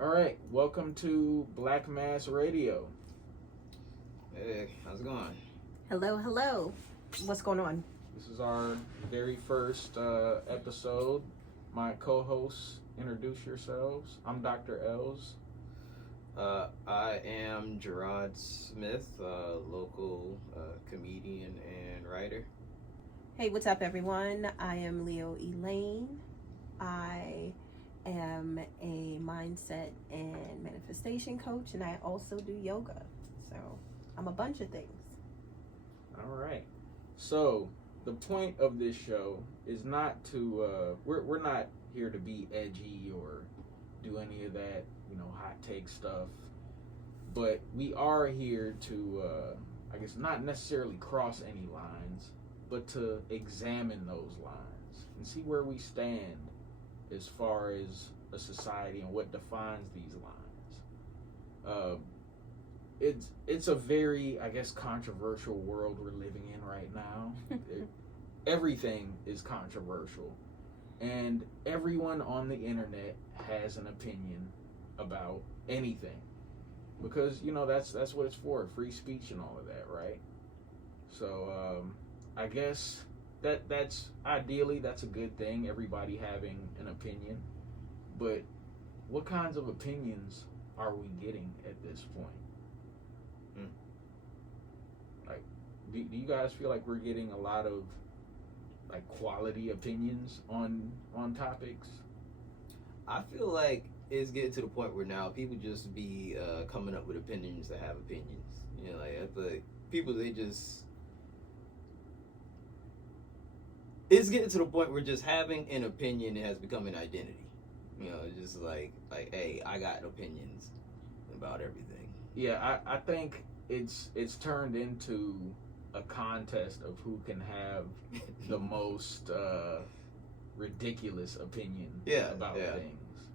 All right, welcome to Black Mass Radio. Hey, how's it going? Hello, hello. What's going on? This is our very first episode. My co-hosts, introduce yourselves. I'm Dr. Els. I am Gerard Smith, local comedian and writer. Hey, what's up, everyone? I am Leo Elaine. I am a mindset and manifestation coach, and I also do yoga. So I'm a bunch of things. All right. So the point of this show is not to we're not here to be edgy or do any of that, hot take stuff. But we are here to I guess not necessarily cross any lines, but to examine those lines and see where we stand as far as a society and what defines these lines. It's a very, I guess, controversial world we're living in right now. Everything is controversial, and everyone on the internet has an opinion about anything, because that's what it's for, free speech and all of that, right? So I guess that's ideally that's a good thing, everybody having an opinion, but what kinds of opinions are we getting at this point? Like, do you guys feel like we're getting a lot of like quality opinions on topics? I feel like it's getting to the point where now people just be coming up with opinions to have opinions. I feel like people, it's getting to the point where just having an opinion has become an identity. It's just like hey, I got opinions about everything. Yeah, I think it's turned into a contest of who can have the most ridiculous opinion about things.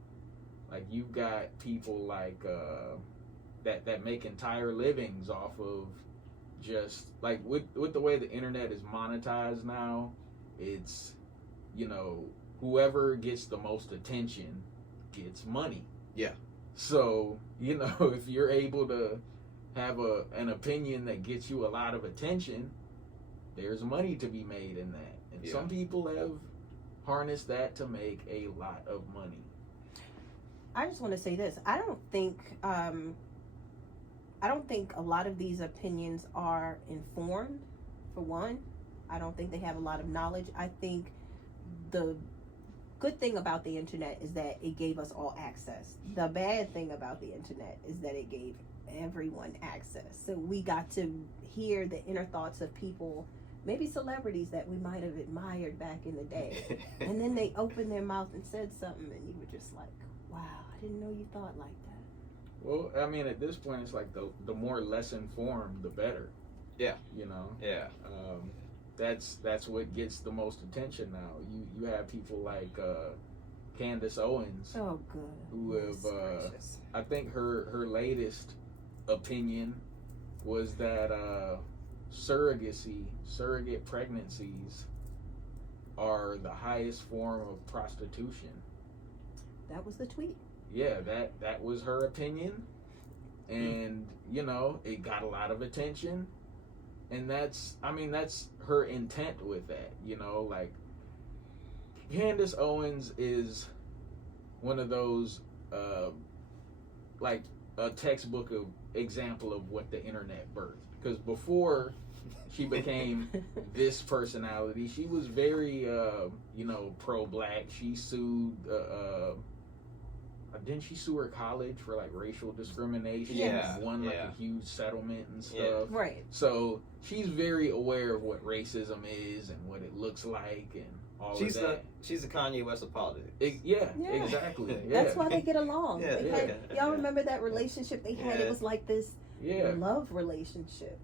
Like, you've got people like that make entire livings off of just like with the way the internet is monetized now. It's whoever gets the most attention gets money. Yeah. So if you're able to have an opinion that gets you a lot of attention, there's money to be made in that. And some people have harnessed that to make a lot of money. I just want to say this. I don't think a lot of these opinions are informed, for one. I don't think they have a lot of knowledge. I think the good thing about the internet is that it gave us all access. The bad thing about the internet is that it gave everyone access. So we got to hear the inner thoughts of people, maybe celebrities that we might have admired back in the day. And then they opened their mouth and said something, and you were just like, wow, I didn't know you thought like that. Well, I mean, at this point, it's like the more less informed, the better. Yeah. Yeah. That's what gets the most attention now. You have people like Candice Owens. Oh, good. Who have I think her latest opinion was that surrogate pregnancies are the highest form of prostitution. That was the tweet. Yeah, that was her opinion, and it got a lot of attention, and that's her intent with that. Like, Candice Owens is one of those like a textbook of example of what the internet birthed, because before she became this personality, she was very pro-black. She sued didn't she sue her college for like racial discrimination? Yes. And won like a huge settlement and stuff. Yeah. Right. So she's very aware of what racism is and what it looks like and all of that. She's the Kanye West of politics. Exactly. That's why they get along. Yeah, y'all remember that relationship they had? It was like this love relationship.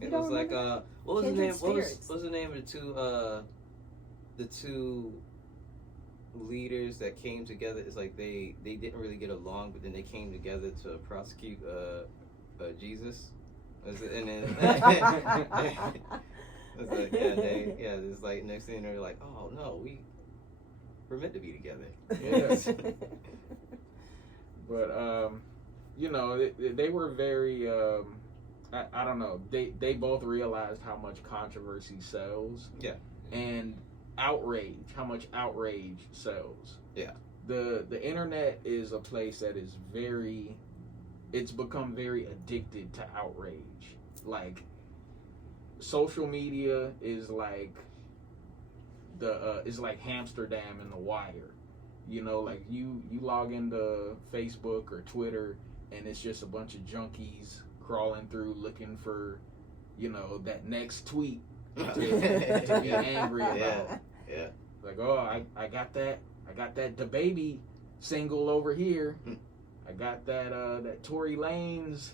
It was like what was the name? What was the name of the two leaders that came together? It's like they didn't really get along, but then they came together to prosecute Jesus. And then it's like it's like next thing they're like, oh no, we're meant to be together. Yes. But you know, they were very. I don't know. They both realized how much controversy sells. Yeah. And outrage, how much outrage sells. Yeah. The internet is a place that is very. It's become very addicted to outrage. Like, social media is like is like Amsterdam and The Wire. You know, like you log into Facebook or Twitter and it's just a bunch of junkies crawling through looking for, you know, that next tweet to be angry about. Yeah. Like, oh, I got that DaBaby single over here. I got that Tory Lanez,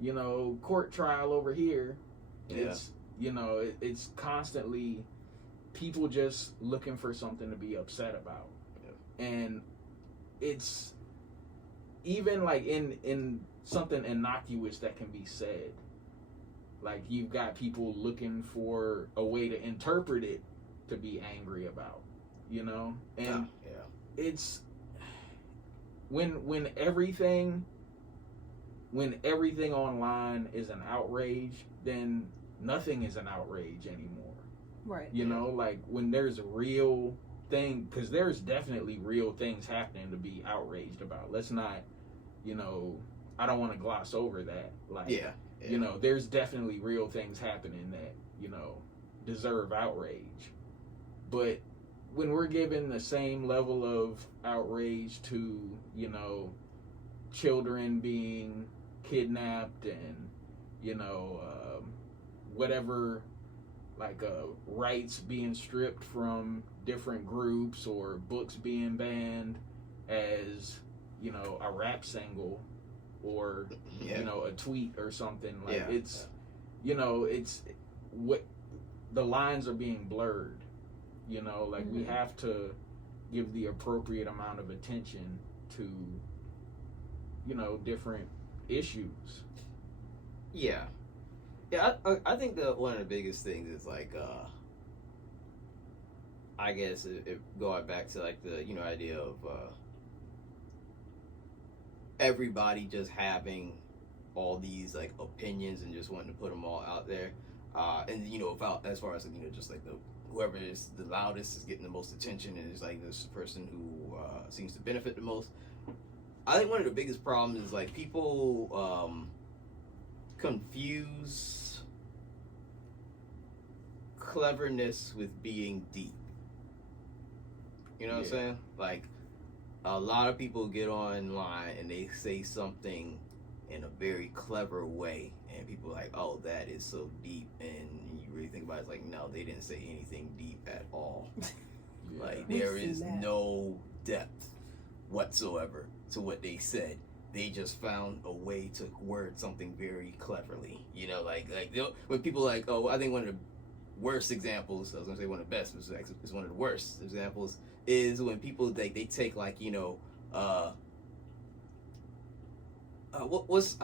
you know, court trial over here. It's you know, it's constantly people just looking for something to be upset about. Yeah. And it's even like in something innocuous that can be said. Like, you've got people looking for a way to interpret it to be angry about, you know? And it's when everything online is an outrage, then nothing is an outrage anymore. Right. You know, like when there's a real thing, because there's definitely real things happening to be outraged about. Let's not, you know, I don't want to gloss over that. Like, you know, there's definitely real things happening that, you know, deserve outrage. But when we're given the same level of outrage to, you know, children being kidnapped and, you know, whatever, like rights being stripped from different groups or books being banned as, you know, a rap single or, you know, a tweet or something. Like, it's, you know, it's what the lines are being blurred. You know, like we have to give the appropriate amount of attention to, you know, different issues. Yeah, I think that one of the biggest things is like, I guess if going back to like the, you know, idea of everybody just having all these like opinions and just wanting to put them all out there, and you know, about as far as, you know, just like whoever is the loudest is getting the most attention and is like this person who seems to benefit the most. I think one of the biggest problems is like people confuse cleverness with being deep. You know what I'm saying? Like, a lot of people get online and they say something in a very clever way, and people are like, oh, that is so deep, and you really think about it, it's like, no, they didn't say anything deep at all. Like, there is no depth whatsoever to what they said. They just found a way to word something very cleverly. You know, like when people like, oh, I think one of the worst examples, I was gonna say one of the best, but it's one of the worst examples, is when people they take like, you know, I always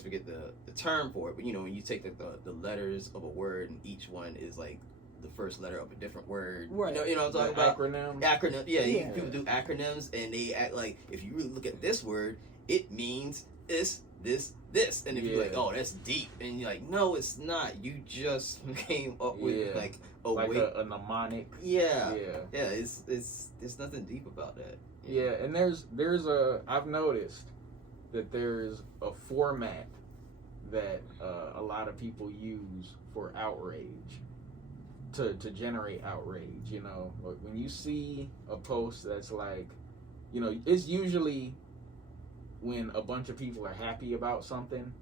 forget the term for it, but you know, when you take the letters of a word and each one is like the first letter of a different word. Right. You know what I'm talking about? Acronym. Yeah. People do acronyms and they act like, if you really look at this word, it means this, and if you're like, oh, that's deep, and you're like, no, it's not. You just came up with like a way, a mnemonic. It's there's nothing deep about that. Yeah, and there's I've noticed that there's a format that a lot of people use for outrage, to generate outrage. You know, when you see a post that's like, you know, it's usually when a bunch of people are happy about something.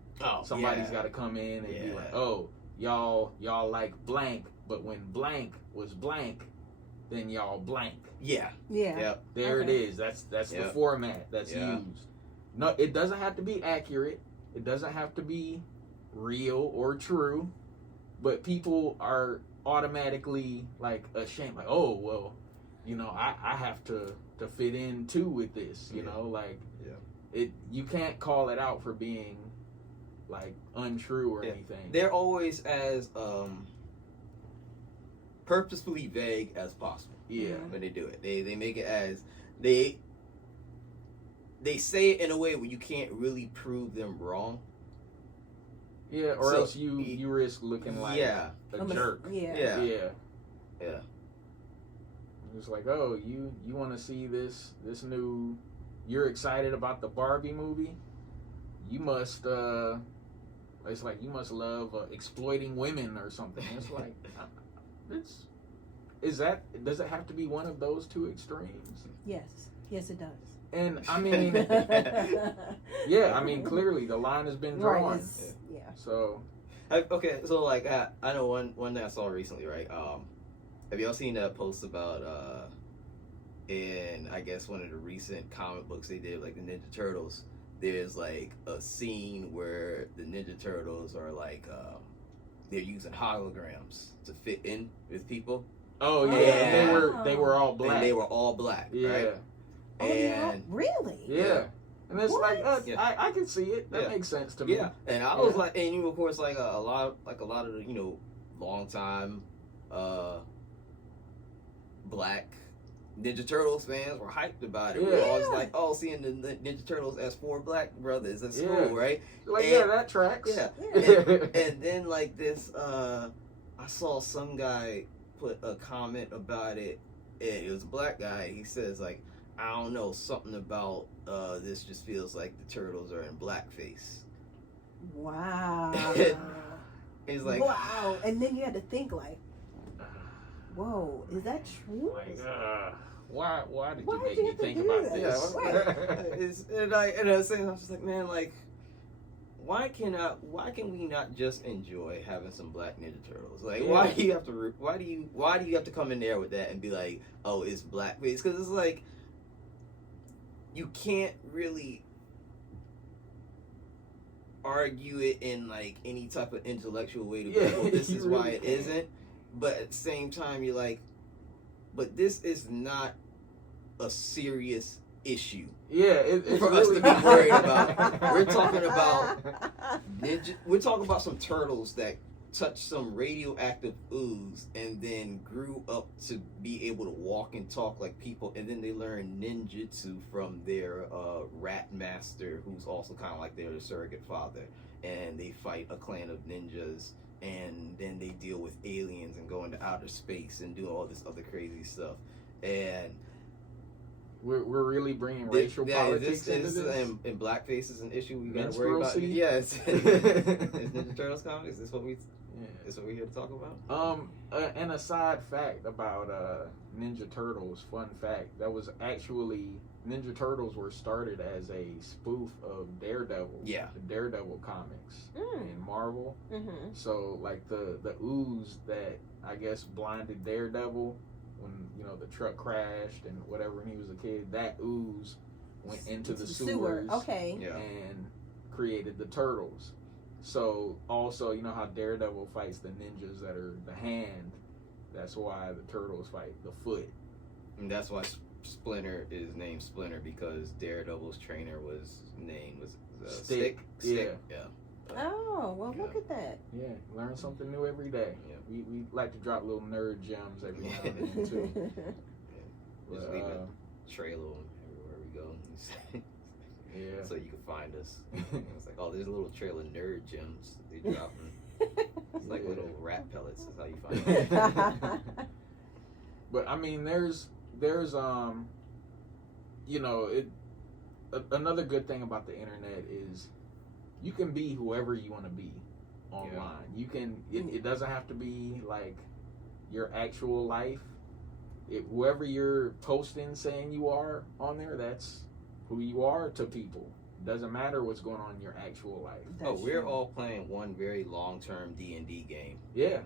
Somebody's got to come in and be like, oh, y'all like blank, but when blank was blank, then y'all blank. There it is. That's the format that's used. No, it doesn't have to be accurate. It doesn't have to be real or true, but people are automatically like ashamed, like, oh, well, you know, I have to fit in too with this, you know, like you can't call it out for being like untrue or anything. They're always as purposefully vague as possible. When they do it, they make it as they say it in a way where you can't really prove them wrong. Yeah, or else you risk looking like a jerk. Yeah. It's like, oh, you want to see this new? You're excited about the Barbie movie. You must. It's like you must love exploiting women or something. It's like, does it have to be one of those two extremes? Yes, it does. And I mean, yeah, I mean, clearly the line has been drawn. Right, yeah. So, okay, so like I know one thing I saw recently, right? Have y'all seen that post about in I guess one of the recent comic books they did, like the Ninja Turtles? There's like a scene where the Ninja Turtles are like they're using holograms to fit in with people. Oh yeah, they were all black. And they were all black, yeah. Right? Oh, and really? Yeah. And it's What? like I can see it. That makes sense to me. Yeah. And I was like, and of course, like a lot of the long time black Ninja Turtles fans were hyped about it. Yeah. We're always like, oh, seeing the Ninja Turtles as 4 black brothers at school, right? Like, that tracks. Yeah. And then like this, I saw some guy put a comment about it, and it was a black guy. He says like, I don't know, something about this just feels like the Turtles are in blackface. Wow. He's like, wow. And then you had to think like, whoa, is that true? Like, why did Why you make did you me have to think do about that? this? and I was saying, I was just like, man, like, why can we not just enjoy having some black Ninja Turtles? Like, why do you have to come in there with that and be like, oh, it's blackface? Because it's like, you can't really argue it in like any type of intellectual way to be like, oh, this is really why it isn't. But at the same time, you're like, but this is not a serious issue. Yeah, it's for really us to be worried about. We're talking about some turtles that touched some radioactive ooze and then grew up to be able to walk and talk like people, and then they learn ninjutsu from their rat master, who's also kind of like their surrogate father, and they fight a clan of ninjas, and then they deal with aliens and go into outer space and do all this other crazy stuff. And we're really bringing racial politics into this. And blackface is an issue we got to worry about. Yes, is Ninja Turtles comics? Is this what we're here to talk about? An aside fact about Ninja Turtles, fun fact, that was actually Ninja Turtles were started as a spoof of Daredevil. Yeah, the Daredevil comics in Marvel. Mm-hmm. So like the ooze that I guess blinded Daredevil when the truck crashed and whatever when he was a kid, that ooze went into the sewers. Okay. And created the turtles. So also, you know how Daredevil fights the ninjas that are the hand. That's why the turtles fight the foot. And that's why Splinter is named Splinter, because Daredevil's trainer was Stick. Yeah. Oh, well, look at that. Yeah, learn something new every day. Yeah, we like to drop little nerd gems every now and then too. Just leave a trail everywhere we go. Yeah. So you can find us. It's like, oh, there's a little trail of nerd gems they dropping. It's like little rat pellets is how you find it. But I mean, there's another good thing about the internet is you can be whoever you want to be online. You can. It doesn't have to be like your actual life. Whoever you're posting saying you are on there, that's who you are to people. Doesn't matter what's going on in your actual life. We're all playing one very long-term D&D game. Yeah.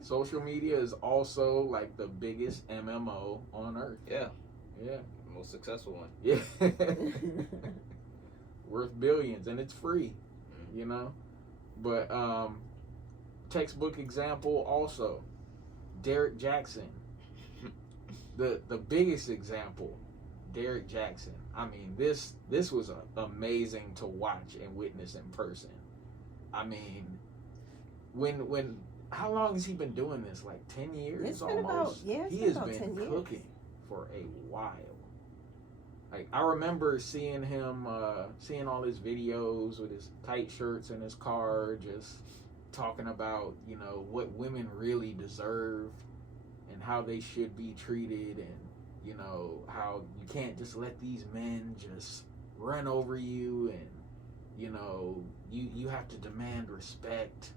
Social media is also like the biggest MMO on earth. Yeah. The most successful one. Yeah. Worth billions, and it's free. But textbook example also, Derrick Jaxn. The biggest example, Derrick Jaxn. I mean, this was amazing to watch and witness in person. I mean, when how long has he been doing this? Like 10 years it's been almost. About, he has been cooking for a while. Like, I remember seeing him, seeing all his videos with his tight shirts in his car, just talking about, you know, what women really deserve and how they should be treated, and, you know, how you can't just let these men just run over you, and, you know, you have to demand respect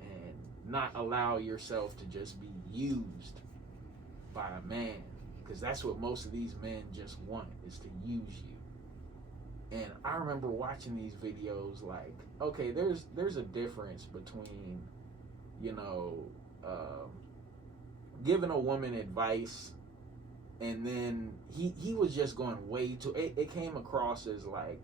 and not allow yourself to just be used by a man, because that's what most of these men just want, is to use you. And I remember watching these videos like, okay, there's a difference between, you know, giving a woman advice, and then he was just going way too, it came across as like,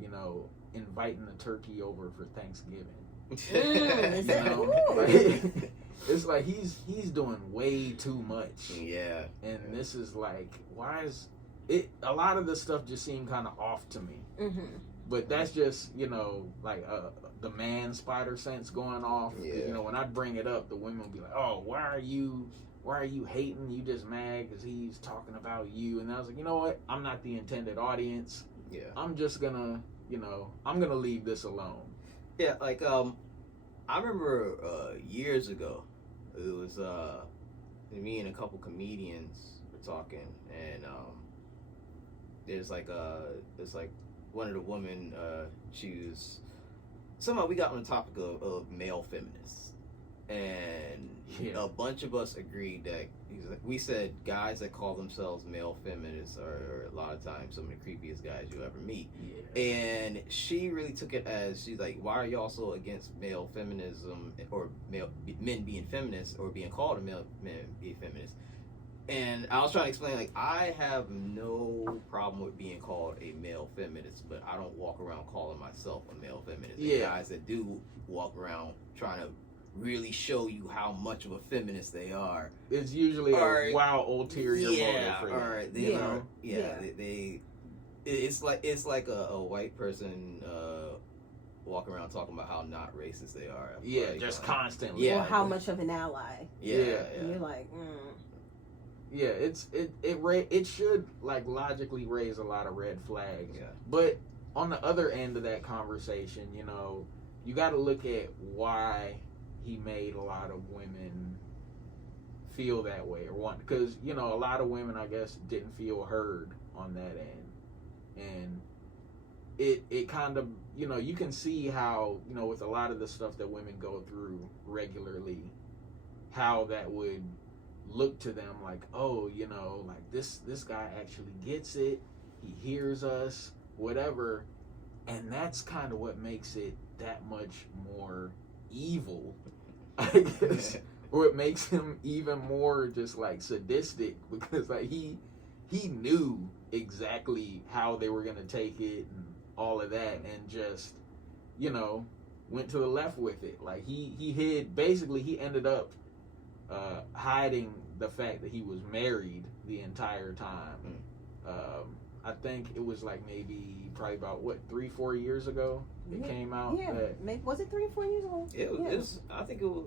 you know, inviting the turkey over for Thanksgiving. Is You it? know? Like, it's like he's doing way too much. Yeah. And this is like, why is it? A lot of this stuff just seemed kind of off to me. Mm-hmm. But that's just, you know, like the man spider sense going off. Yeah. You know, when I bring it up, the women will be like, "Oh, why are you hating? You just mad because he's talking about you?" And I was like, you know what? I'm not the intended audience. Yeah. I'm just gonna, you know, I'm gonna leave this alone. Yeah, like I remember years ago, it was me and a couple comedians were talking, and there's like one of the women, she was, somehow we got on the topic of male feminists, and Yeah. a bunch of us agreed that, we said guys that call themselves male feminists are a lot of times some of the creepiest guys you'll ever meet. Yeah. And she really took it as, she's like, why are y'all so against male feminism, or men being feminists, or being called a men being feminists? And I was trying to explain, like, I have no problem with being called a male feminist, but I don't walk around calling myself a male feminist. Yeah. The guys that do walk around trying to really show you how much of a feminist they are, It's usually a wild ulterior motive for them. or they are, they it's like a white person walking around talking about how not racist they are. Yeah, like, just constantly. yeah. Or how much of an ally. Yeah. And you're like, Yeah, it should, like, logically raise a lot of red flags. Yeah. But on the other end of that conversation, you know, you got to look at why he made a lot of women feel that way, or want, because, you know, a lot of women, I guess, didn't feel heard on that end, and it kind of, you know, you can see how, you know, with a lot of the stuff that women go through regularly, how that would look to them like, oh, you know, like this guy actually gets it, he hears us, whatever. And that's kind of what makes it that much more evil, I guess. Or it makes him even more just like sadistic, because like he knew exactly how they were gonna take it and all of that, and just, you know, went to the left with it. Like he hid, basically he ended up hiding the fact that he was married the entire time. I think it was like probably about 3-4 years ago it came out. yeah, that, was it 3 or 4 years ago? It was, I think it was.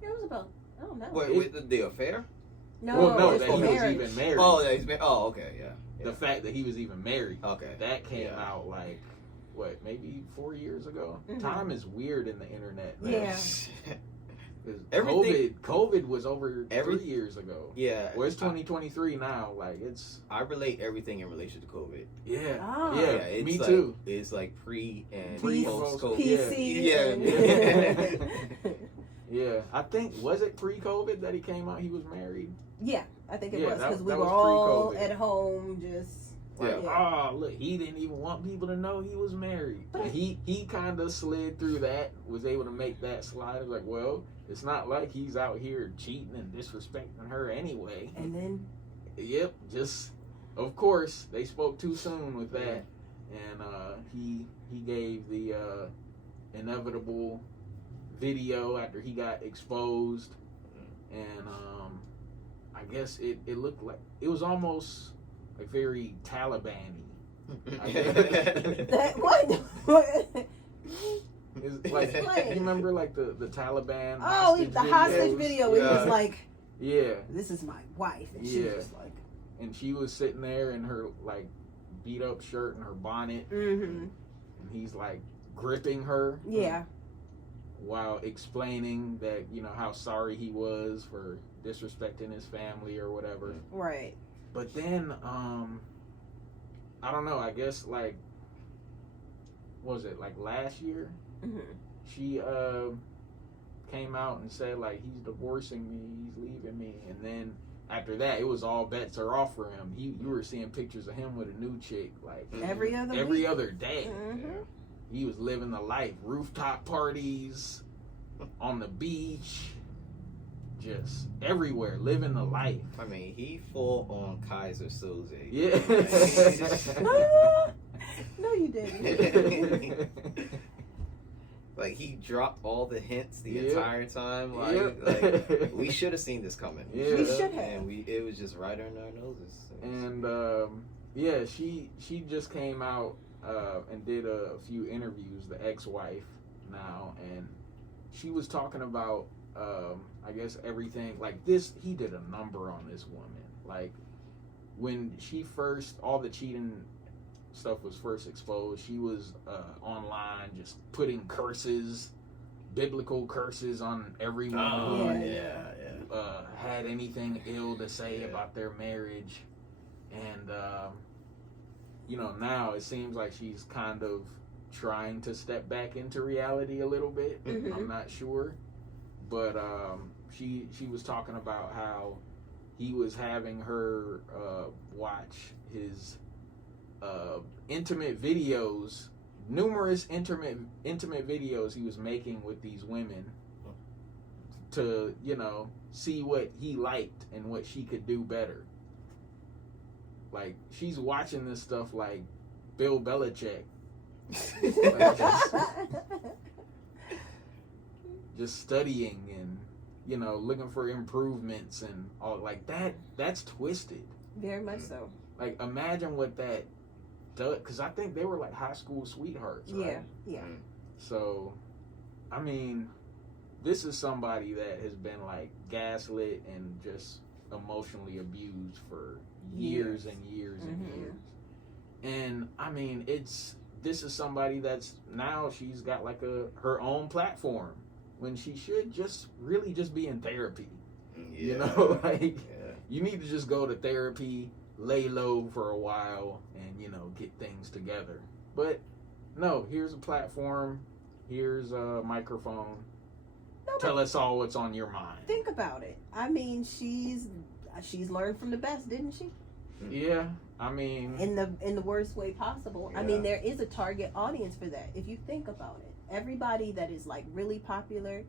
It was about, I don't know. Wait, with the affair? No, well, no, it was that for he marriage. was even married. Oh, yeah, he's married. Oh, okay, yeah. The fact that he was even married. Okay. That came Yeah. out like, maybe 4 years ago? Mhm. Time is weird in the internet, man. Yeah. 'Cause Everything- COVID was over every- 3 years ago. Yeah. Well, it's 2023 now. Like, it's... I relate everything in relation to COVID. Yeah. Ah. Yeah, it's me like, too. It's like pre and Pre- post COVID. PC. Yeah. and- Yeah. I think, was it pre-COVID that he came out? He was married? yeah, I think it Yeah, was, that- because we that were was all pre-COVID. at home just... Like, Yeah. oh, look, he didn't even want people to know he was married. But- And he kind of slid through that, was able to make that slide. It was like, well, it's not like he's out here cheating and disrespecting her anyway. And then... Yep, just, of course, they spoke too soon with that. And he gave the inevitable video after he got exposed. And I guess it looked like, it was almost like very Taliban-y. That, what? It's like, you remember like the Taliban Oh, hostage the hostage videos? video. It was Yeah. like, Yeah. this is my wife. And she was Yeah. just like... and she was sitting there in her like beat up shirt and her bonnet, Mm-hmm. and he's like gripping her, Yeah. while explaining that, you know, how sorry he was for disrespecting his family or whatever. Right. But then I don't know, I guess like, what was it, like last year? Mm-hmm. She came out and said like, he's divorcing me, he's leaving me, and then after that it was all bets are off for him. You were seeing pictures of him with a new chick like Every other day. Mm-hmm. He was living the life, rooftop parties, on the beach, just everywhere, living the life. I mean, he full on Kaiser Soze. Yeah. No, you didn't. Like, he dropped all the hints the Yep. entire time. Like, Yep. like, we should have seen this coming. Yeah. We should have. And it was just right under our noses. And yeah, she just came out and did a few interviews, the ex-wife now, and she was talking about I guess everything like this. He did a number on this woman. Like when all the cheating stuff was first exposed, she was online just putting biblical curses on everyone who had anything ill to say about their marriage. And you know, now it seems like she's kind of trying to step back into reality a little bit. Mm-hmm. I'm not sure, but she was talking about how he was having her watch his intimate videos, numerous intimate videos he was making with these women to, you know, see what he liked and what she could do better. Like, she's watching this stuff like Bill Belichick. Like, just studying and, you know, looking for improvements and all like that. That's twisted. Very much so. Like, imagine what that does, because I think they were like high school sweethearts, right? Yeah. So, I mean, this is somebody that has been like gaslit and just emotionally abused for years and years and years. And I mean, this is somebody that's now she's got like her own platform when she should just really just be in therapy. You know, like you need to just go to therapy, lay low for a while, and, you know, get things together. But no, here's a platform, here's a microphone. No, tell us all what's on your mind. Think about it. I mean, she's learned from the best, didn't she? Yeah, I mean, in the worst way possible. Yeah. I mean, there is a target audience for that. If you think about it, everybody that is like really popular,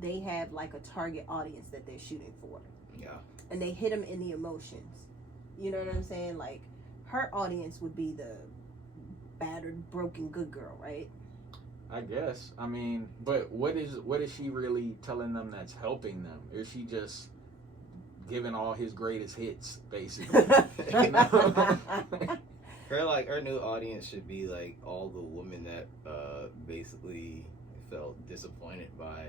they have like a target audience that they're shooting for. Yeah. And they hit them in the emotions. You know what I'm saying? Like, her audience would be the battered, broken, good girl, right? I guess. I mean, but what is she really telling them that's helping them? Is she just giving all his greatest hits, basically? You know? Her new audience should be like all the women that basically felt disappointed by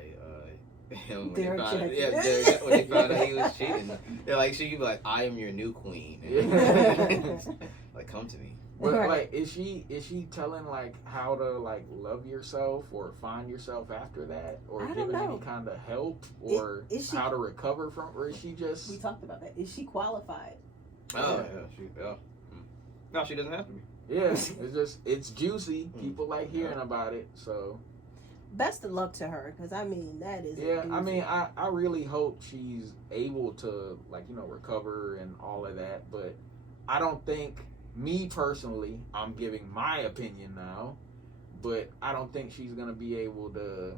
him when Derrick Jaxn. When they found out he was cheating. They're like, she'd be like, I am your new queen. Like, come to me. But like, is she telling like how to like love yourself or find yourself after that, or giving any kind of help, or is she, how to recover from, or is she just? We talked about that. Is she qualified? Oh yeah, No, she doesn't have to be. Yeah, it's juicy. People like hearing about it, so. Best of luck to her, because I mean that is. Yeah, I mean I really hope she's able to, like, you know, recover and all of that, but I don't think. Me personally, I'm giving my opinion now, but I don't think she's going to be able to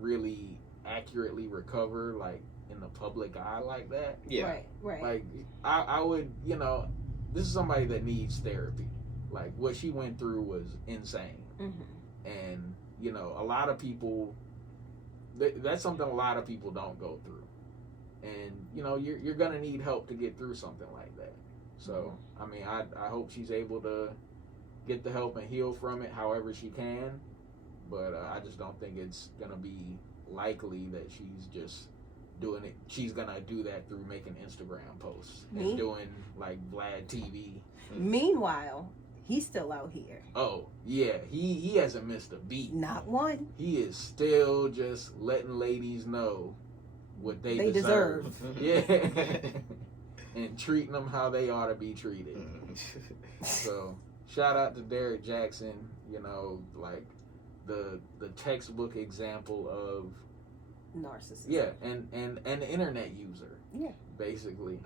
really accurately recover, like, in the public eye like that. Yeah. Right. Like, I would, you know, this is somebody that needs therapy. Like, what she went through was insane. Mm-hmm. And, you know, a lot of people, that's something a lot of people don't go through. And, you know, you're going to need help to get through something like that. So, I mean, I hope she's able to get the help and heal from it however she can. But I just don't think it's going to be likely that she's just doing it. She's gonna do that through making Instagram posts Me? and doing like Vlad TV. Meanwhile, he's still out here. Oh yeah, he hasn't missed a beat. Not one. He is still just letting ladies know what they deserve. Yeah, and treating them how they ought to be treated. So shout out to Derrick Jaxn. You know, like the textbook example of Narcissist. yeah, and an internet user. Yeah, basically.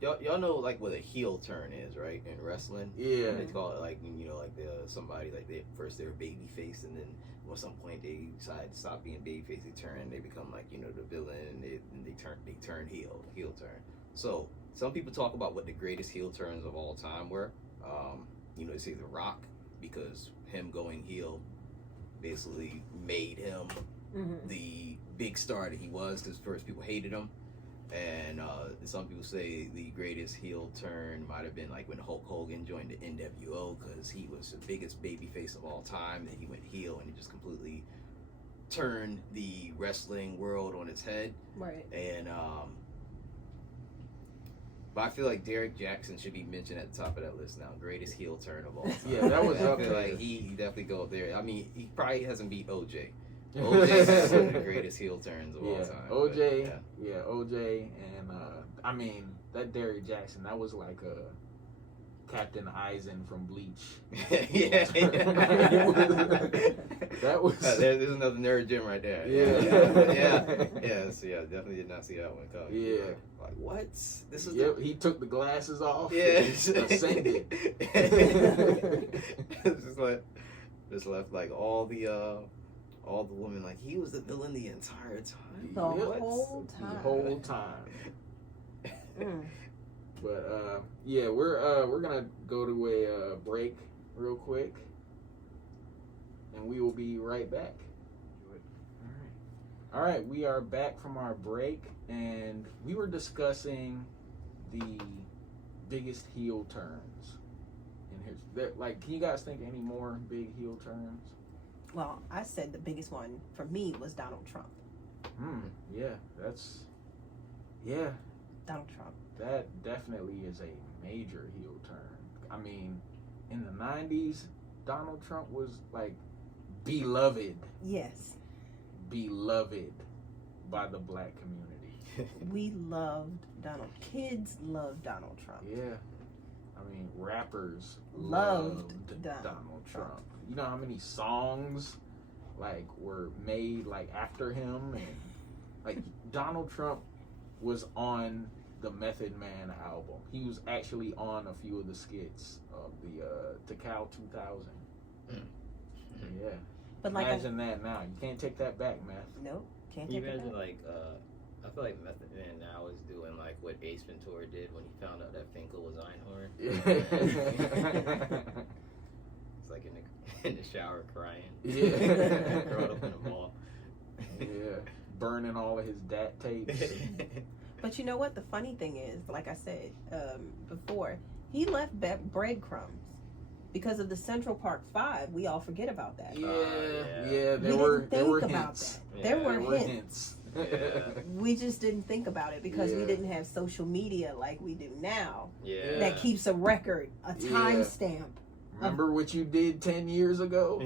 Y'all know like what a heel turn is, right? In wrestling, yeah, they call it like like somebody like they're baby face, and then at some point they decide to stop being baby face, they turn, they become like the villain, and they turn heel turn. So some people talk about what the greatest heel turns of all time were. They say The Rock, because him going heel basically made him the big star that he was, because first people hated him. And some people say the greatest heel turn might have been like when Hulk Hogan joined the NWO, because he was the biggest babyface of all time. Then he went heel, and he just completely turned the wrestling world on its head. right. And but I feel like Derrick Jaxn should be mentioned at the top of that list now. Greatest heel turn of all time. Yeah, that was I up feel there. like he definitely go up there. I mean, he probably hasn't beat OJ. OJ is one of the greatest heel turns of all time. OJ, but, yeah, OJ, and I mean that Derrick Jaxn, that was like a Captain Eisen from Bleach. yeah. That was. There's another nerd gym right there. Yes, definitely did not see that one coming. Yeah. Like what? This is. Yep, he took the glasses off. Yeah. Ascended. just left like all the women, like he was the villain the entire time. The whole time. The whole time. But yeah, we're gonna go to a break real quick, and we will be right back. All right, we are back from our break, and we were discussing the biggest heel turns in history. Like, can you guys think of any more big heel turns? Well, I said the biggest one for me was Donald Trump. Yeah, Donald Trump. that definitely is a major heel turn. I mean, in the 90s, Donald Trump was like beloved by the black community. We loved Donald. Kids loved Donald Trump. Yeah. I mean, rappers Loved Donald Trump. You know how many songs like were made like after him, and like Donald Trump was on the Method Man album. He was actually on a few of the skits of the Tikal 2000. Yeah. But like imagine that now. You can't take that back, Meth. Nope. Can't Can you take it imagine back. like I feel like Method Man now is doing like what Ace Ventura did when he found out that Finkel was Einhorn. It's like in the shower crying. Yeah. Throw it up in a ball. Yeah. Burning all of his DAT tapes. But you know what? The funny thing is, like I said before, he left breadcrumbs. Because of the Central Park 5, we all forget about that. Yeah. We There were didn't think about hints. that. There were hints. We just didn't think about it because we didn't have social media like we do now. Yeah. That keeps a record, a timestamp. Remember what you did 10 years ago?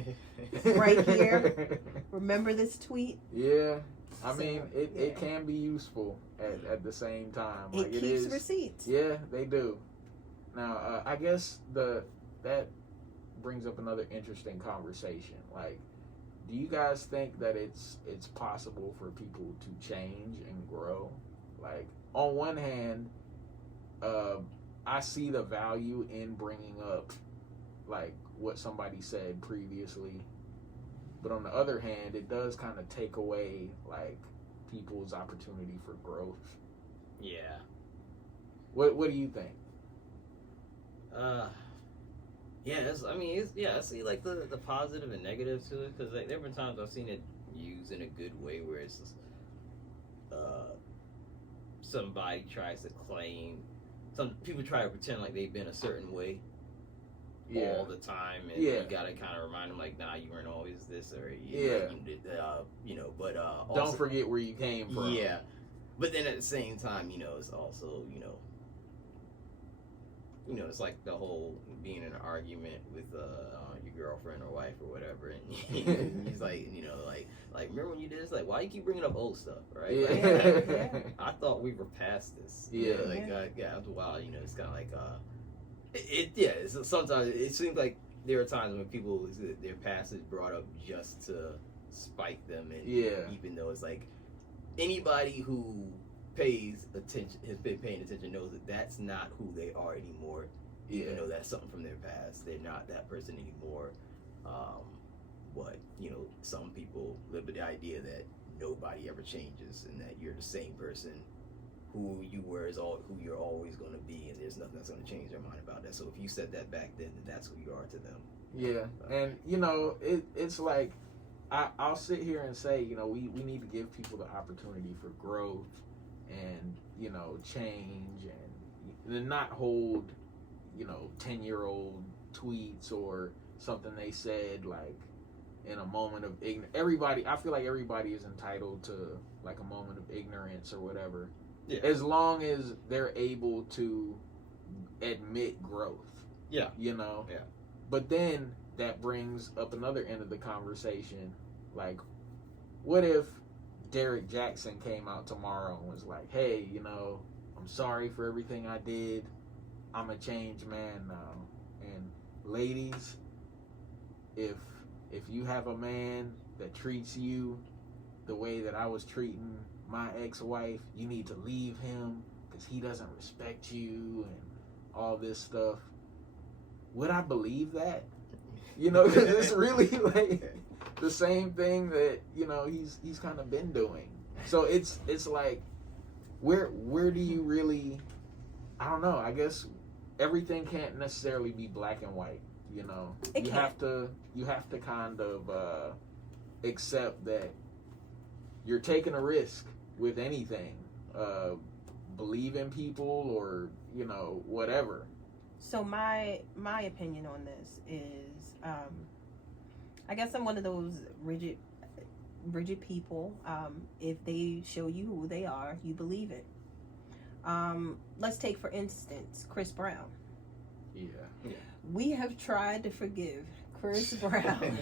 Right here. Remember this tweet? Yeah. I So, mean, it can be useful at the same time. It Like, keeps is. receipts. Yeah, they do. Now, I guess that brings up another interesting conversation. Like, do you guys think that it's possible for people to change and grow? Like, on one hand, I see the value in bringing up like what somebody said previously, but on the other hand, it does kind of take away like people's opportunity for growth. Yeah. What do you think? I see like the positive and negative to it, because like, there have been times I've seen it used in a good way where it's just, some people try to pretend like they've been a certain way, all the time, and you gotta kind of remind them like, nah, you weren't always this, or but also, don't forget where you came from. Yeah, but then at the same time, it's also it's like the whole being in an argument with your girlfriend or wife or whatever, and he's like, like remember when you did this? Like, why you keep bringing up old stuff, right? Yeah. Like, I thought we were past this. Yeah. After a while, it's kind of like sometimes it seems like there are times when people their past is brought up just to spite them, and even though it's like anybody who pays attention, has been paying attention, knows that that's not who they are anymore. Even though that's something from their past, they're not that person anymore. But some people live with the idea that nobody ever changes, and that you're the same person who you were is who you're always going to be, and there's nothing that's going to change their mind about that. So if you said that back then that's who you are to them. Yeah, and it's like I'll sit here and say, we need to give people the opportunity for growth and change, and not hold 10-year-old tweets or something they said like in a moment of ignorance. I feel like everybody is entitled to like a moment of ignorance or whatever, as long as they're able to admit growth. But then that brings up another end of the conversation, like, what if Derrick Jaxn came out tomorrow and was like, hey, I'm sorry for everything I did. I'm a changed man now. And ladies, if you have a man that treats you the way that I was treating my ex-wife, you need to leave him because he doesn't respect you and all this stuff. Would I believe that? Because it's really like the same thing that he's kind of been doing. So it's like, where do you really? I don't know. I guess everything can't necessarily be black and white. You have to kind of accept that you're taking a risk with anything. Believe in people or whatever. So my opinion on this is, I guess I'm one of those rigid people. If they show you who they are, you believe it. Let's take, for instance, Chris Brown. Yeah. We have tried to forgive Chris Brown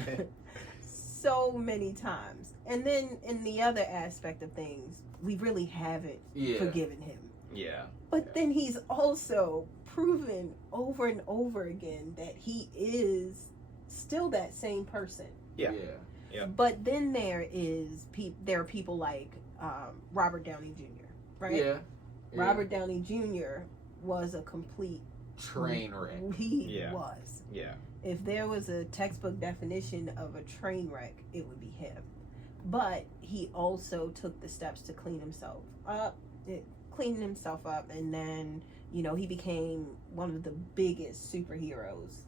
so many times. And then in the other aspect of things, we really haven't forgiven him. Yeah. But then he's also proven over and over again that he is still that same person. Yeah. But then there are people like Robert Downey Jr., right? Yeah. Robert Downey Jr. was a complete train wreck. He was. Yeah. If there was a textbook definition of a train wreck, it would be him. But he also took the steps to clean himself up, and then he became one of the biggest superheroes.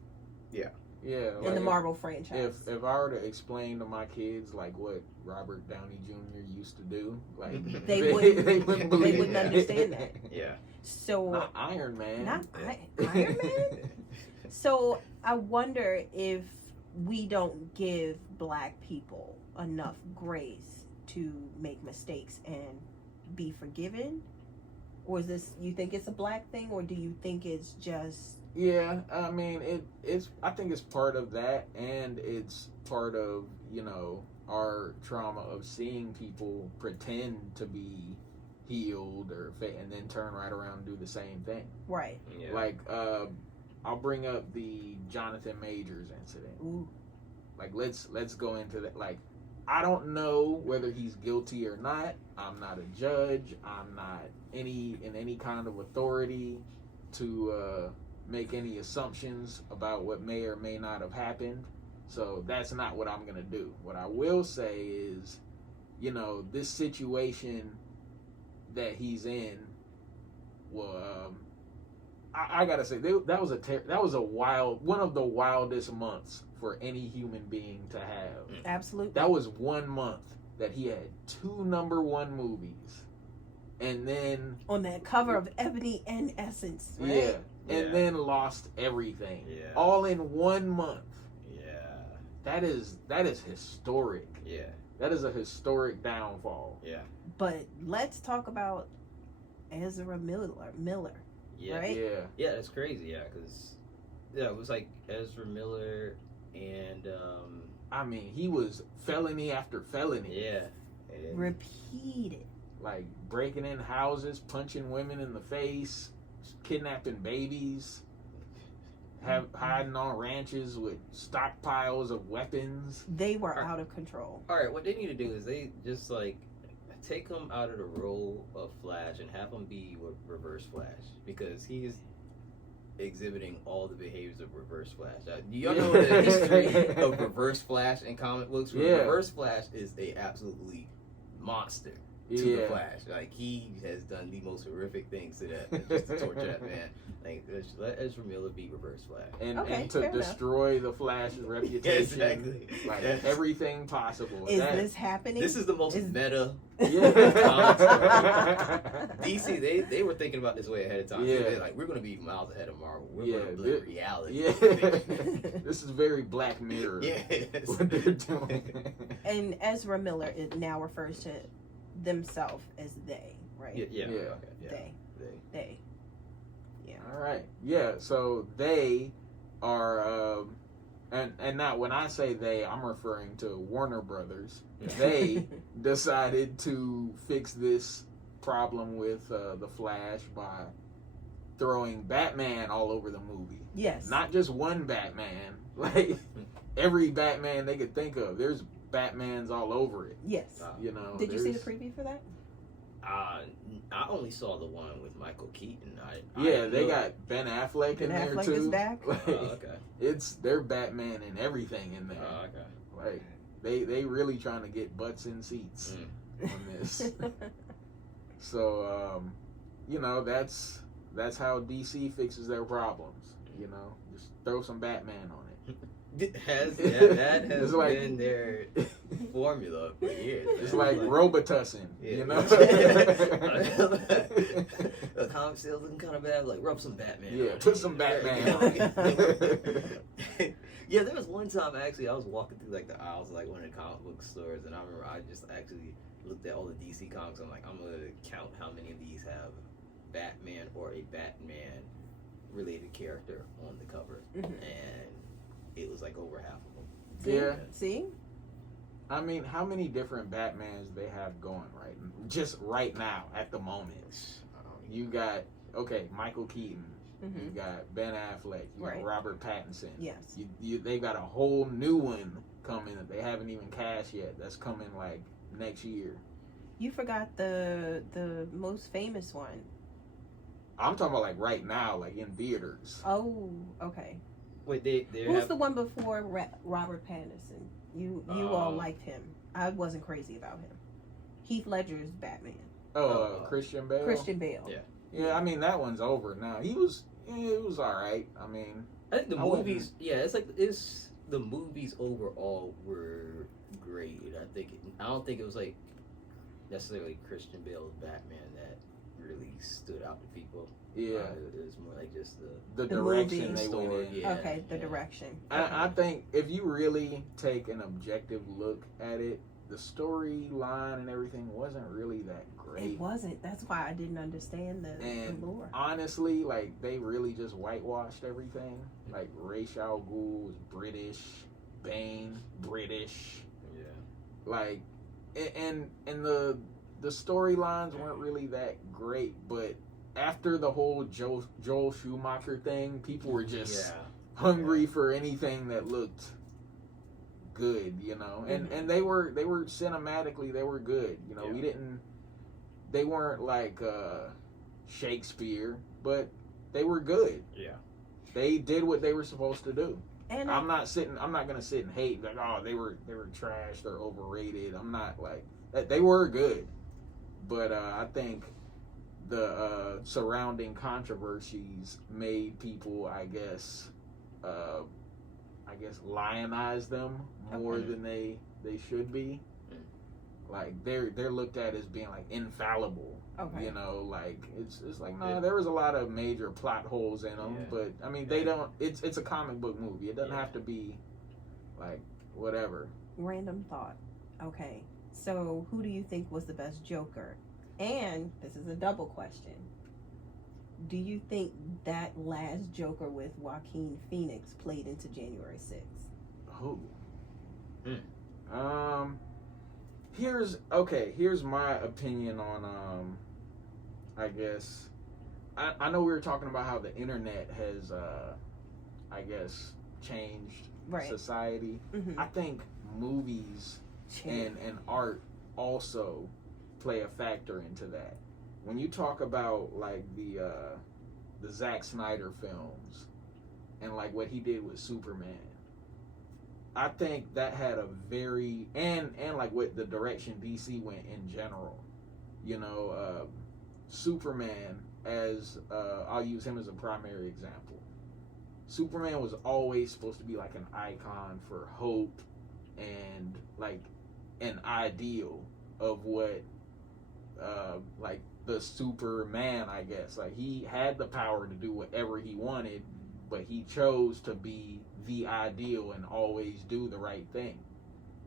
Yeah. In the Marvel franchise. If I were to explain to my kids like what Robert Downey Jr. used to do, like they wouldn't understand that. Yeah. So not Iron Man. Not Iron Man. So I wonder if we don't give black people enough grace to make mistakes and be forgiven, or is this, you think it's a black thing, or do you think it's just? Yeah, I mean it's. I think it's part of that, and it's part of our trauma of seeing people pretend to be healed and then turn right around and do the same thing. Right. Yeah. Like I'll bring up the Jonathan Majors incident. Ooh. Like let's go into that. Like, I don't know whether he's guilty or not. I'm not a judge. I'm not in any kind of authority to make any assumptions about what may or may not have happened. So that's not what I'm gonna do. What I will say is, this situation that he's in, well, I gotta say that was one of the wildest months for any human being to have. Absolutely. That was 1 month that he had 2 #1 movies, and then on that cover of Ebony and Essence, right? Yeah, and then lost everything. Yeah. All in 1 month. Yeah. That is historic. Yeah. That is a historic downfall. Yeah. But let's talk about Ezra Miller. Yeah. Right? Yeah. Yeah, that's crazy. Yeah, because it was like Ezra Miller and I mean, he was felony after felony. yeah, and Repeated. Like breaking in houses, punching women in the face, kidnapping babies, hiding on ranches with stockpiles of weapons. They were out of control. all right, what they need to do is they just like take him out of the role of Flash and have him be Reverse Flash, because he's exhibiting all the behaviors of Reverse Flash. Do y'all know the history of Reverse Flash in comic books? Yeah. Reverse Flash is a absolutely monster to the Flash. Like, he has done the most horrific things to that, just to torture that man. Like, let Ezra Miller be Reverse Flash. And to destroy the Flash's reputation. Exactly. Like everything possible. Is this happening? This is the most meta. Yeah. DC, they were thinking about this way ahead of time. Yeah. They're like, we're going to be miles ahead of Marvel. We're going to blend reality. Yeah. This is very Black Mirror. Yes. What they're doing. And Ezra Miller now refers to themselves as they, right? Yeah. Yeah. Okay. Yeah. They. Yeah. All right. Yeah. So they are, and now when I say they, I'm referring to Warner Brothers. They decided to fix this problem with the Flash by throwing Batman all over the movie. Yes. Not just one Batman. Like every Batman they could think of. There's Batmans all over it. Yes. You know. Did you see the preview for that? I only saw the one with Michael Keaton. They got Ben Affleck in there Affleck too. is back. Like, okay. They're Batman and everything in there. Okay. Like they really trying to get butts in seats on this. So you know, that's how DC fixes their problems. You know, just throw some Batman on it. That has been their formula for years. It's like Robitussin, you know. The comic sales looking kind of bad. Like, rub some Batman. Yeah, put some Batman on it. Yeah, there was one time actually I was walking through like the aisles of like one of the comic book stores, and I remember I just actually looked at all the DC comics. I'm like, I'm gonna count how many of these have Batman or a Batman related character on the cover, and it was like over half of them. Yeah. See? I mean, how many different Batmans they have going just right now at the moment? You got Michael Keaton. You got Ben Affleck. You got Robert Pattinson. Yes. They got a whole new one coming that they haven't even cast yet. That's coming like next year. You forgot the most famous one. I'm talking about like right now, like in theaters. Oh, okay. Wait, who's the one before Robert Pattinson? You all liked him. I wasn't crazy about him. Heath Ledger's Batman. Christian Bale. Christian Bale. Yeah. I mean that one's over now. It was all right. I mean, I think the movies. Yeah, it's the movies overall were great. I don't think it was like necessarily Christian Bale's Batman that really stood out to people. Yeah, it was more like just the direction they went in. Yeah, okay, the direction. I think if you really take an objective look at it, the storyline and everything wasn't really that great. It wasn't. That's why I didn't understand the lore. Honestly, like they really just whitewashed everything. Like Ra's al Ghul was British, Bane British. Yeah. Like, and the storylines weren't really that great, but after the whole Joel Schumacher thing, people were just hungry for anything that looked good, you know. And they were cinematically they were good, you know. They weren't like Shakespeare, but they were good. Yeah. They did what they were supposed to do. And I'm not gonna sit and hate like, oh, they were trash, they're overrated. I'm not like that. They were good, but I think the surrounding controversies made people, I guess lionize them more than they should be. Like they're looked at as being like infallible, Okay. You know, like it's like no, there was a lot of major plot holes in them, but I mean they don't. It's a comic book movie. It doesn't have to be like whatever. Random thought. Okay, so who do you think was the best Joker? And this is a double question. Do you think that last Joker with Joaquin Phoenix played into January 6th? Who? Here's my opinion on I guess I know we were talking about how the internet has I guess changed society. Mm-hmm. I think movies and art also play a factor into that. When you talk about like the Zack Snyder films and like what he did with Superman, I think that had a very and like what the direction DC went in general. You know, Superman as I'll use him as a primary example. Superman was always supposed to be like an icon for hope and like an ideal of what like the Superman, I guess. Like he had the power to do whatever he wanted, but he chose to be the ideal and always do the right thing,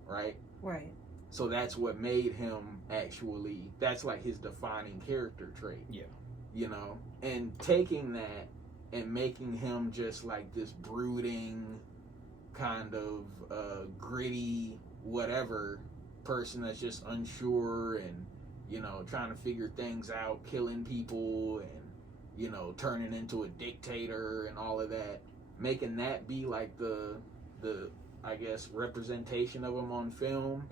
right? Right. So that's what made him actually, that's like his defining character trait. Yeah. You know? And taking that and making him just like this brooding, kind of gritty, whatever person that's just unsure and, you know, trying to figure things out, killing people and, you know, turning into a dictator and all of that. Making that be like the I guess representation of him on film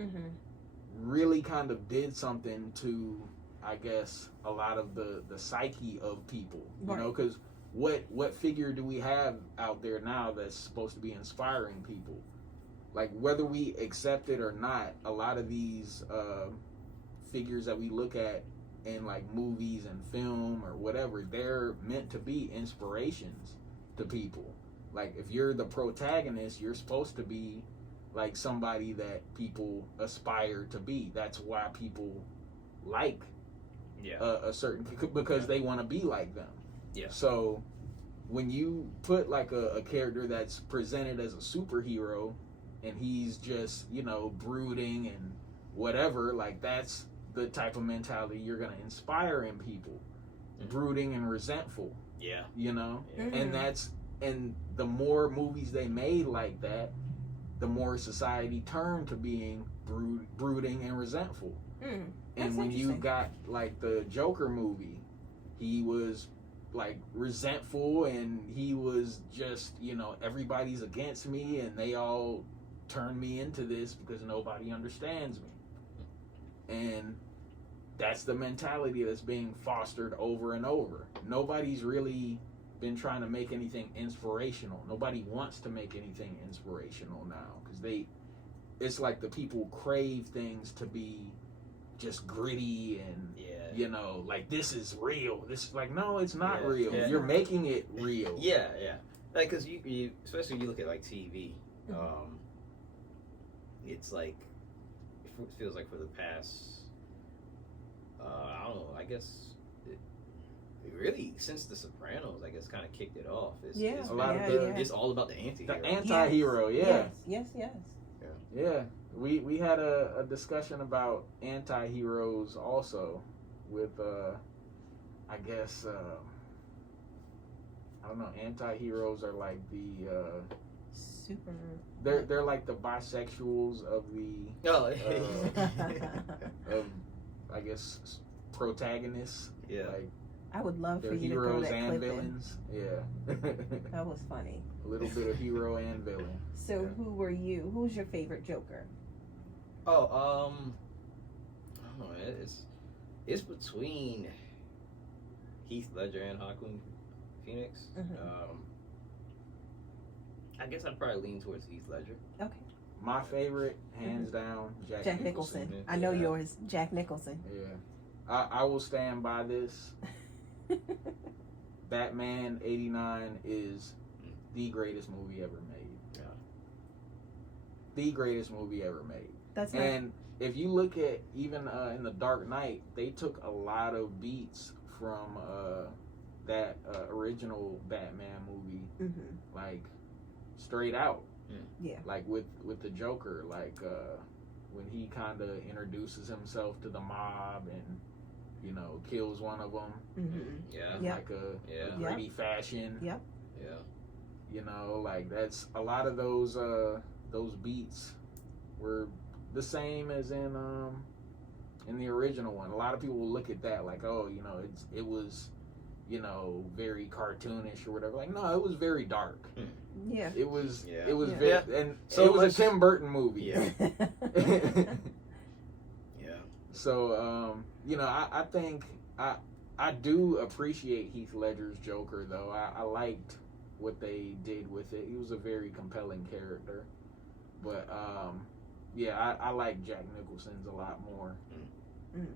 really kind of did something to, I guess, a lot of the psyche of people, you know, because what figure do we have out there now that's supposed to be inspiring people? Like whether we accept it or not, a lot of these figures that we look at in like movies and film or whatever, they're meant to be inspirations to people. Like if you're the protagonist, you're supposed to be like somebody that people aspire to be. That's why people like a certain, because they want to be like them. Yeah. So when you put like a character that's presented as a superhero and he's just, you know, brooding and whatever, like that's the type of mentality you're going to inspire in people. Brooding and resentful. Yeah. You know? And the more movies they made like that, the more society turned to being brooding and resentful. And when you got like the Joker movie, he was like resentful and he was just, you know, everybody's against me and they all turn me into this because nobody understands me. And that's the mentality that's being fostered over and over. Nobody's really been trying to make anything inspirational. Nobody wants to make anything inspirational now because it's like the people crave things to be just gritty and you know, like this is real. This is like, no, it's not real. You're making it real. Yeah. Like, cause you especially when you look at like TV, it's like it feels like for the past I don't know, I guess it really since The Sopranos, I guess, kind of kicked it off. It's a lot of it's all about the anti-hero. The anti-hero, Yes. Yeah. We had a discussion about anti-heroes also with I guess I don't know, anti-heroes are like the super they're like the bisexuals of the of I guess protagonists. Yeah. Like I would love for you to throw heroes that and clip villains. in. Yeah. That was funny. A little bit of hero and villain. So who were you? Who's your favorite Joker? I don't know. It's between Heath Ledger and Joaquin Phoenix. I guess I'd probably lean towards Heath Ledger. Okay. My favorite, hands down, Jack Nicholson. I know yours, Jack Nicholson. Yeah. I will stand by this. Batman 89 is the greatest movie ever made. Yeah. The greatest movie ever made. That's and if you look at even in the Dark Knight, they took a lot of beats from that original Batman movie, like straight out. Yeah. Like with the Joker, like when he kind of introduces himself to the mob and kills one of them. Like a gritty fashion. Yep. Yeah. Like that's a lot of those beats were the same as in the original one. A lot of people will look at that like, oh, it was very cartoonish or whatever. Like, no, it was very dark. Yeah. It was Yeah. it was Yeah. very and so it was a Tim Burton movie. Yeah. Yeah. So I think I do appreciate Heath Ledger's Joker though. I liked what they did with it. He was a very compelling character. But I like Jack Nicholson's a lot more. And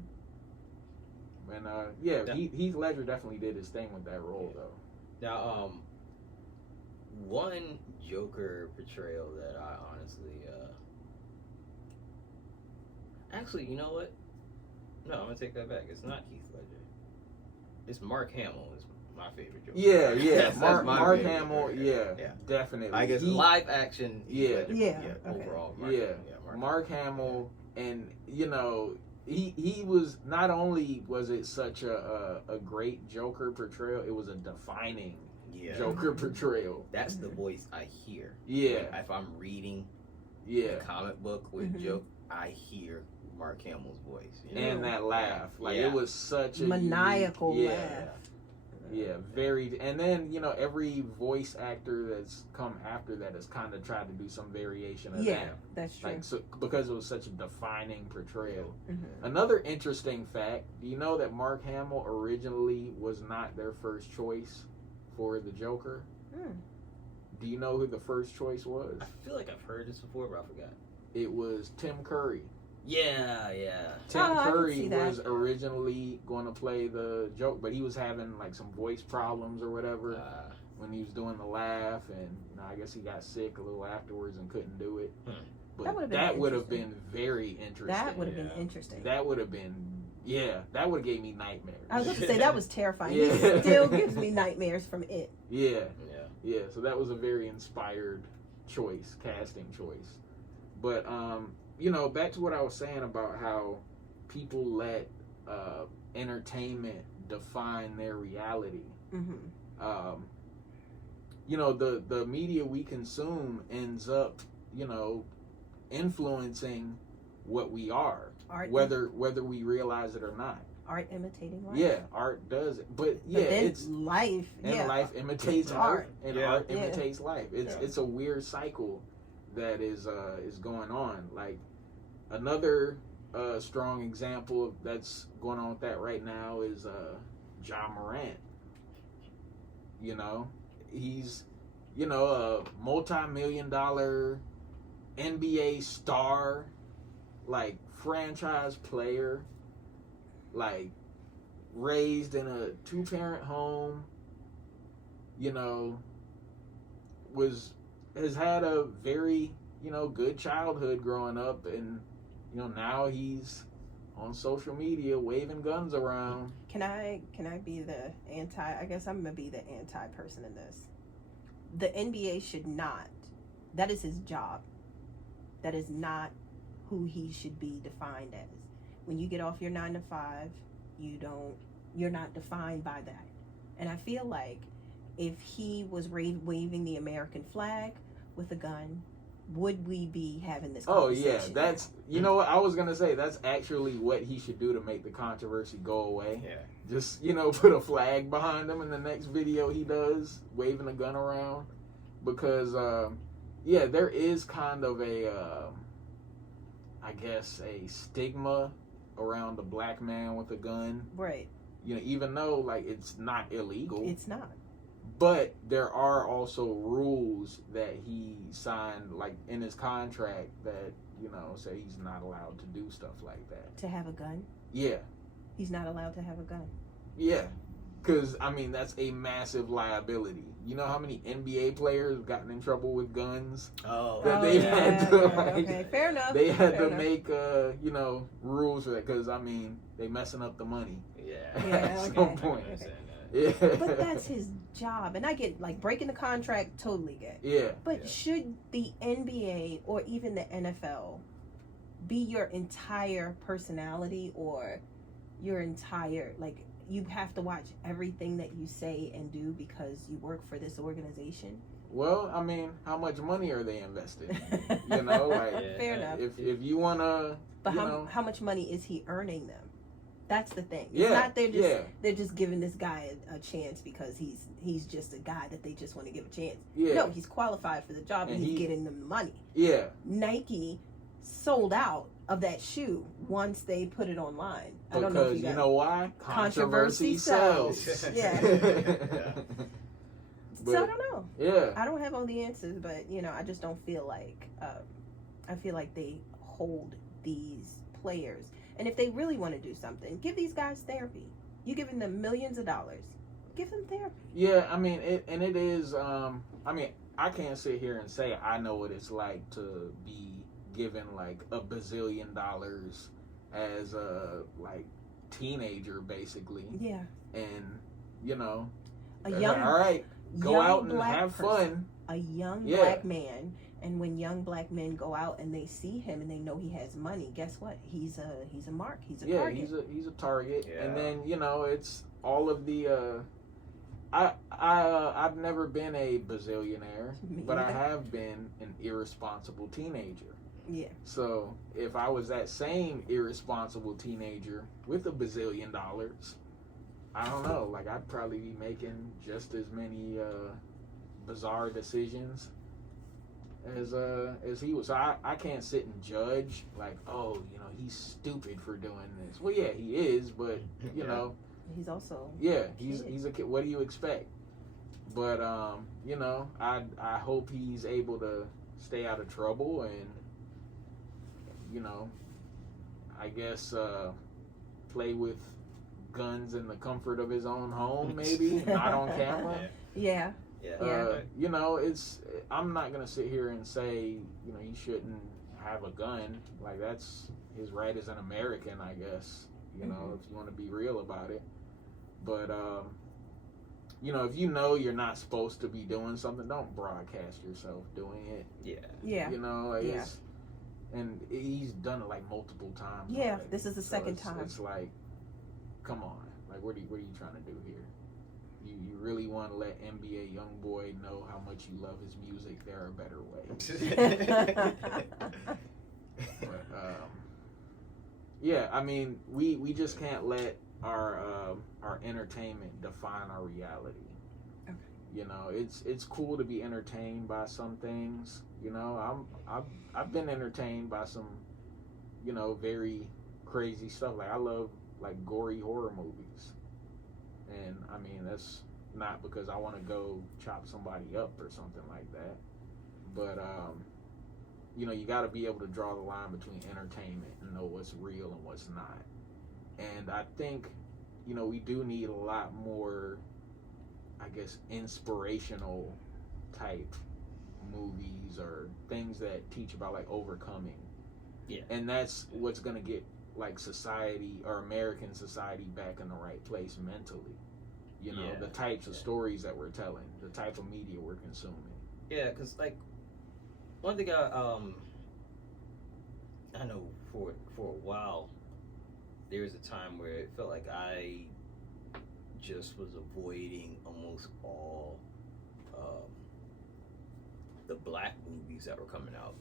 Heath Ledger definitely did his thing with that role though. Now, one Joker portrayal that I honestly, actually, you know what? No, I'm gonna take that back. It's not Heath Ledger. It's Mark Hamill. Is my favorite Joker. Yeah. That's my Mark favorite Hamill. Joker. Yeah, definitely. I guess live action. Heath Ledger, Okay. Overall. Mark Hamill, and he was, not only was it such a great Joker portrayal, it was a defining Joker portrayal. That's the voice I hear. Yeah. Like, if I'm reading a comic book with Joker, I hear Mark Hamill's voice. And that laugh. Like, it was such a maniacal unique, laugh. Yeah, very. And then, every voice actor that's come after that has kind of tried to do some variation of that. Yeah, that's true. Like, so, because it was such a defining portrayal. Another interesting fact, do you know that Mark Hamill originally was not their first choice for the Joker? Do you know who the first choice was? I feel like I've heard this before, but I forgot. It was Tim Curry. Yeah. Tim I can Curry see that. was originally going to play the Joker, but he was having like some voice problems or whatever when he was doing the laugh, and I guess he got sick a little afterwards and couldn't do it. But that would have been very interesting. That would have been interesting. That would have been, that would have gave me nightmares. I was going to say that was terrifying. Yeah. It still gives me nightmares from it. Yeah. So that was a very inspired casting choice. But back to what I was saying about how people let entertainment define their reality. The media we consume ends up, influencing what we are, whether we realize it or not. Art imitating life. Yeah, art does it, but it's life. And life imitates art, and art Yeah. imitates life. It's a weird cycle that is going on. Like, another strong example that's going on with that right now is Ja Morant. He's a multi-million-dollar NBA star, like franchise player, like raised in a 2-parent home, has had a very good childhood growing up, and now he's on social media waving guns around. Can I be the I guess I'm gonna be the anti person in this. The NBA should not. That is his job. That is not who he should be defined as. When you get off your 9 to 5, you're not defined by that. And I feel like if he was waving the American flag with a gun, would we be having this conversation? Oh yeah, that's what I was gonna say. That's actually what he should do to make the controversy go away. Yeah. Just put a flag behind him in the next video he does, waving a gun around, because there is kind of a I guess a stigma around a black man with a gun. Right. Even though like it's not illegal. It's not. But there are also rules that he signed, like in his contract, that say he's not allowed to do stuff like that. To have a gun? Yeah. He's not allowed to have a gun. Yeah. Because, I mean, that's a massive liability. You know how many NBA players have gotten in trouble with guns? That they've had to, okay. Fair enough. They had to make, rules for that. Because, I mean, they messing up the money. At some point. Okay. Yeah. But that's his job. And I get, like, breaking the contract, totally get. Yeah. But should the NBA or even the NFL be your entire personality or your entire, like, you have to watch everything that you say and do because you work for this organization? Well, I mean, how much money are they investing? You know, like, fair enough. If you want to, but how much money is he earning them? That's the thing. Yeah, it's not they're just giving this guy a chance because he's just a guy that they just want to give a chance. Yeah. No, he's qualified for the job and he's getting them the money. Yeah. Nike sold out of that shoe once they put it online. Because I don't know if you know why? Controversy sells. Yeah. But, so I don't know. Yeah. I don't have all the answers, but I just don't feel like I feel like they hold these players. And if they really want to do something, give these guys therapy. You're giving them millions of dollars. Give them therapy. Yeah, I mean, it is, I mean, I can't sit here and say I know what it's like to be given like $1 bazillion as a like teenager, basically. Yeah. And, a young, all right, go out and have fun. A young black man. And when young black men go out and they see him and they know he has money, guess what? He's a mark. He's a target. He's a target. Yeah. And then it's all of the. I've never been a bazillionaire, but I have been an irresponsible teenager. Yeah. So if I was that same irresponsible teenager with $1 bazillion, I don't know. Like I'd probably be making just as many bizarre decisions as he was. So I can't sit and judge like, oh, he's stupid for doing this. Well, yeah, he is, but he's also he's a kid. What do you expect? But I hope he's able to stay out of trouble and I guess play with guns in the comfort of his own home, maybe not on camera. Yeah. It's. I'm not gonna sit here and say he shouldn't have a gun. Like that's his right as an American, I guess. If you want to be real about it. But if you're not supposed to be doing something, don't broadcast yourself doing it. Yeah. It's, and he's done it like multiple times. Yeah, already. this is the second time. It's like, come on, like what are you trying to do here? You really want to let NBA YoungBoy know how much you love his music? There are better ways. But, yeah, I mean, we just can't let our entertainment define our reality. Okay. It's cool to be entertained by some things. I've been entertained by some, very crazy stuff. Like I love like gory horror movies. And I mean, that's not because I want to go chop somebody up or something like that. But, you got to be able to draw the line between entertainment and know what's real and what's not. And I think, we do need a lot more, I guess, inspirational type movies or things that teach about like overcoming. Yeah. And that's what's going to get like society or American society back in the right place mentally. The types of stories that we're telling, the type of media we're consuming. Yeah, because like one thing I know for a while there was a time where it felt like I just was avoiding almost all the black movies that were coming out.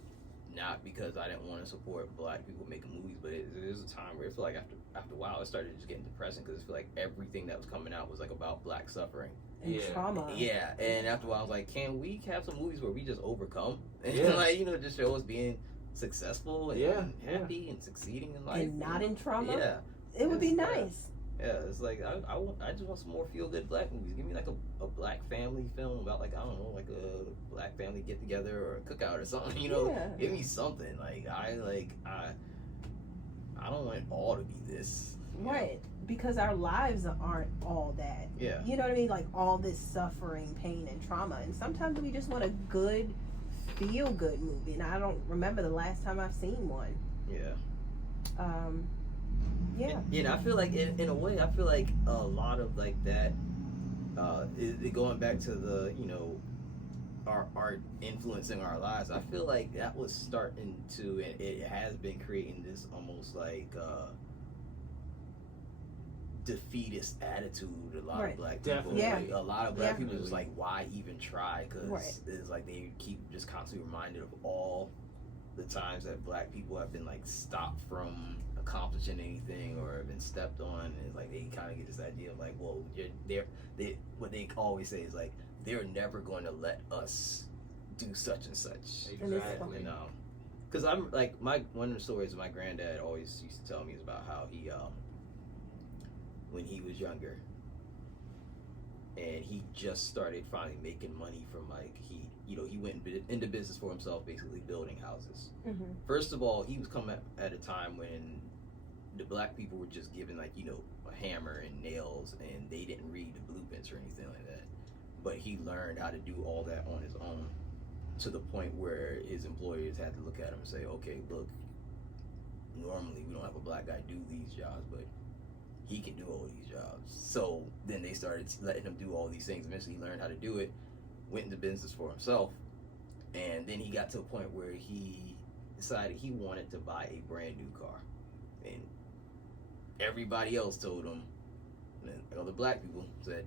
Not because I didn't want to support black people making movies, but there was a time where it felt like after a while it started just getting depressing because it felt like everything that was coming out was like about black suffering and trauma. Yeah, and after a while I was like, can we have some movies where we just overcome and like just show us being successful and happy and succeeding in life and not in trauma? Yeah, it would be nice. Yeah, it's like I just want some more feel good black movies. Give me like a black family film about like I don't know, like a black family get together or a cookout or something. Give me something. Like I don't want it all to be this. Right. Because our lives aren't all that. Yeah. You know what I mean? Like all this suffering, pain, and trauma. And sometimes we just want a good, feel good movie. And I don't remember the last time I've seen one. Yeah. Yeah. And I feel like, in a way, I feel like a lot of like that, going back to the, our art influencing our lives, I feel like that was starting to, and it has been creating this almost like defeatist attitude. A lot of black people, Definitely. a lot of black people is like, why even try? Because it's like they keep just constantly reminded of all the times that black people have been like stopped from accomplishing anything or have been stepped on, and it's like they kind of get this idea of like, well, what they always say is like, they're never going to let us do such and such. Exactly. Because I'm like, one of the stories my granddad always used to tell me is about how he when he was younger and he just started finally making money from like he went into business for himself, basically building houses. Mm-hmm. First of all, he was coming at a time when the black people were just given like a hammer and nails, and they didn't read the blueprints or anything like that. But he learned how to do all that on his own, to the point where his employers had to look at him and say, okay, look, normally we don't have a black guy do these jobs, but he can do all these jobs. So then they started letting him do all these things. Eventually he learned how to do it, went into business for himself, and then he got to a point where he decided he wanted to buy a brand new car. And everybody else told him, and other black people said,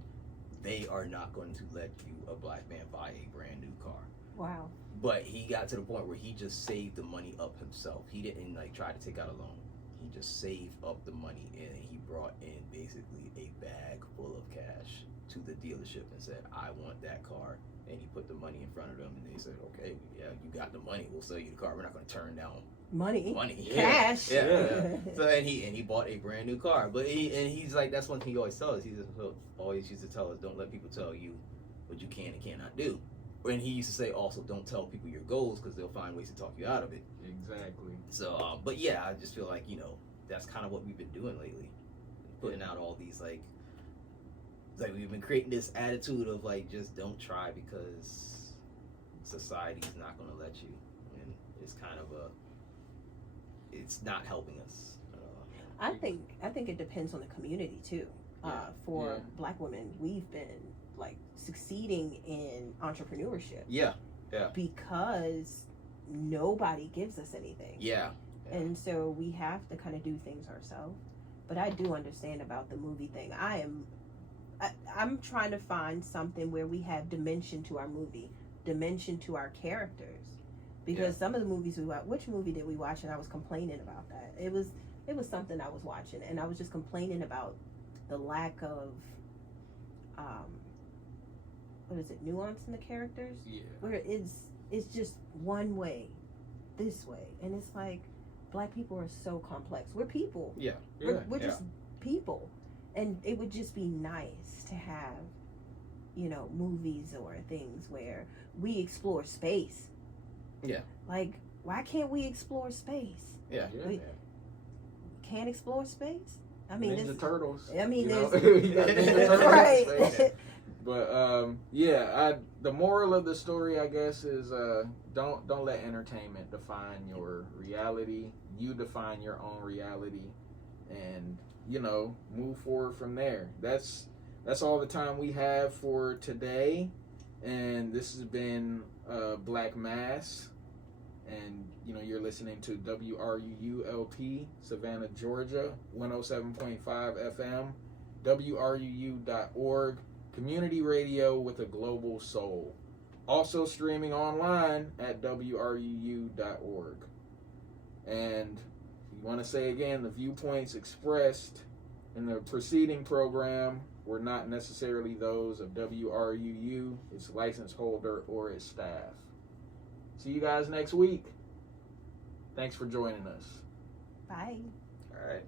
they are not going to let you, a black man, buy a brand new car. Wow. But he got to the point where he just saved the money up himself. He didn't like try to take out a loan. He just saved up the money, and he brought in basically a bag full of cash to the dealership and said, I want that car. And he put the money in front of them, and they said, okay, yeah, you got the money. We'll sell you the car. We're not going to turn down money, cash. Yeah. So and he bought a brand new car. But he's like, that's one thing he always tells us. He always used to tell us, don't let people tell you what you can and cannot do. And he used to say also, don't tell people your goals, because they'll find ways to talk you out of it. Exactly. So, but yeah, I just feel like that's kind of what we've been doing lately, putting out all these like we've been creating this attitude of like, just don't try because society's not going to let you, and it's kind of it's not helping us. I think it depends on the community too. For black women, we've been like succeeding in entrepreneurship. Yeah. Because nobody gives us anything. Yeah. And so we have to kind of do things ourselves. But I do understand about the movie thing. I'm trying to find something where we have dimension to our movie, dimension to our characters. Because some of the movies we watch, which movie did we watch? And I was complaining about that. It was something I was watching, and I was just complaining about the lack of, nuance in the characters? Yeah. Where it's just one way, this way. And it's like, black people are so complex. We're people. Yeah. We're just people. And it would just be nice to have, movies or things where we explore space. Yeah. Like, why can't we explore space? Yeah. We can't explore space? I mean, Ninja Turtles. I mean, there's Ninja Turtles. Right. But the moral of the story, I guess, is don't let entertainment define your reality. You define your own reality, and move forward from there. That's all the time we have for today, and this has been Black Mass, and you're listening to WRUU-LP, Savannah, Georgia, 107.5 FM, WRUU.org, community radio with a global soul. Also streaming online at WRUU.org. And we want to say again, the viewpoints expressed in the preceding program were not necessarily those of WRUU, its license holder, or its staff. See you guys next week. Thanks for joining us. Bye. All right.